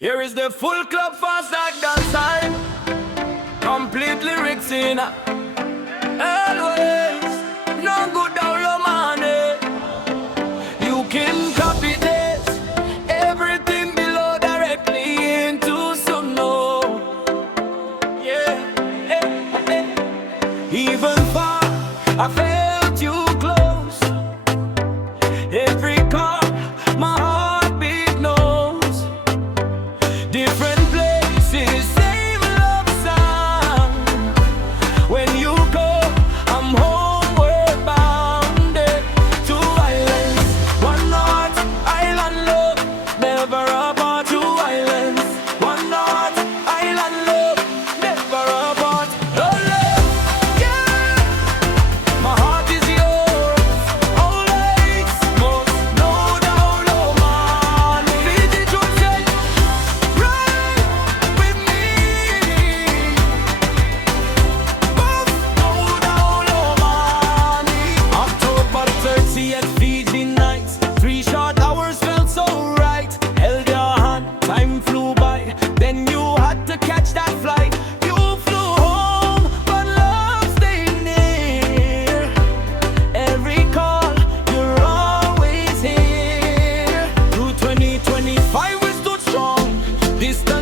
Here is the full club fast like dance time. Complete lyrics in always. No good Daulomani. You can copy this. Everything below directly into some no. Yeah, Even far, I felt you close. Every car, my heartbeat knows. Different places, same love song. When you go, I'm homeward bound. Two islands, one heart, island love. Never apart, two islands, one heart, island love. Never apart, no love, yeah. My heart is yours, always, most, no Daulomani. Lead it yourself, ride with me. Most, no Daulomani. October 30th, Fiji nights. 3 short hours felt so right. Held your hand, time flew by. Then you had to catch that flight. You flew home, but love stayed near. Every call, you're always here. Through 2025 we stood strong. This time